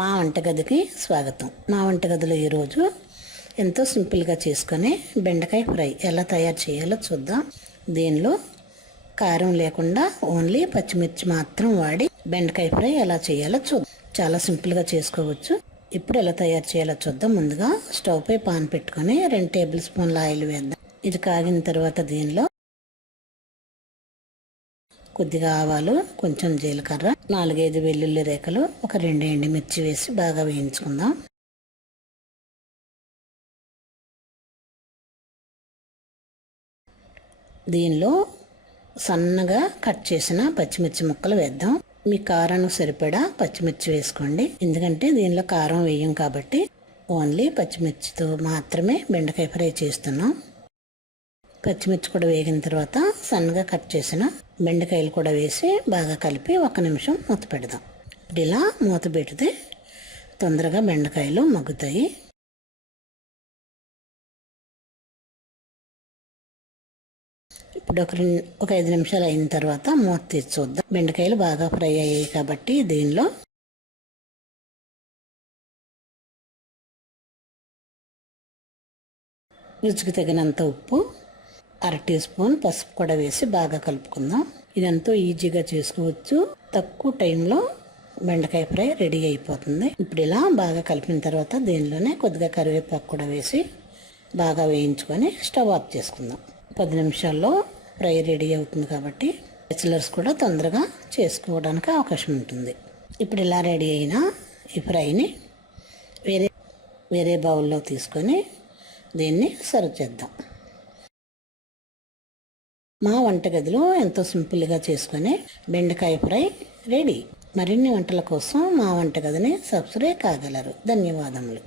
మా వంటగదికి స్వాగతం. మా వంటగదిలో ఈరోజు ఎంతో సింపుల్గా చేసుకొని బెండకాయ ఫ్రై ఎలా తయారు చేయాలో చూద్దాం. దీనిలో కారం లేకుండా ఓన్లీ పచ్చిమిర్చి మాత్రం వాడి బెండకాయ ఫ్రై ఎలా చేయాలో చూద్దాం. చాలా సింపుల్గా చేసుకోవచ్చు. ఇప్పుడు ఎలా తయారు చేయాలో చూద్దాం. ముందుగా స్టవ్ పై పాన్ పెట్టుకొని 2 టేబుల్ స్పూన్ల ఆయిల్ వేద్దాం. ఇది కాగిన తర్వాత దీనిలో కొద్దిగా ఆవాలు, కొంచెం జీలకర్ర, 4-5 వెల్లుల్లి రేఖలు, ఒక 2 ఎండుమిర్చి వేసి బాగా వేయించుకుందాం. దీనిలో సన్నగా కట్ చేసిన పచ్చిమిర్చి ముక్కలు వేద్దాం. మీ కారానికి సరిపడా పచ్చిమిర్చి వేసుకోండి. ఎందుకంటే దీనిలో కారం వేయం కాబట్టి ఓన్లీ పచ్చిమిర్చితో మాత్రమే బెండకాయ ఫ్రై చేస్తున్నాం. పచ్చిమిర్చి కూడా వేగిన తర్వాత సన్నగా కట్ చేసిన బెండకాయలు కూడా వేసి బాగా కలిపి 1 నిమిషం మూత పెడదాం. ఇప్పుడు ఇలా మూత పెడితే తొందరగా బెండకాయలు మగ్గుతాయి. ఇప్పుడు ఒక 5 నిమిషాలు అయిన తర్వాత మూత తీసి చూద్దాం. బెండకాయలు బాగా ఫ్రై అయ్యాయి కాబట్టి దీనిలో రుచికి తగినంత ఉప్పు, 1/2 టీ స్పూన్ పసుపు కూడా వేసి బాగా కలుపుకుందాం. ఇదంతా ఈజీగా చేసుకోవచ్చు. తక్కువ టైంలో బెండకాయ ఫ్రై రెడీ అయిపోతుంది. ఇప్పుడు ఇలా బాగా కలిపిన తర్వాత దీనిలోనే కొద్దిగా కరివేపాకు కూడా వేసి బాగా వేయించుకొని స్టవ్ ఆఫ్ చేసుకుందాం. 10 నిమిషాల్లో ఫ్రై రెడీ అవుతుంది కాబట్టి బ్యాచిలర్స్ కూడా తొందరగా చేసుకోవడానికి అవకాశం ఉంటుంది. ఇప్పుడు ఇలా రెడీ అయిన ఈ ఫ్రైని వేరే బౌల్లో తీసుకొని దీన్ని సర్వ్ చేద్దాం. మా వంటగదిలో ఎంతో సింపుల్గా చేసుకునే బెండకాయ ఫ్రై రెడీ. మరిన్ని వంటల కోసం మా వంటగదిని సబ్స్క్రైబ్ కాగలరు. ధన్యవాదములు.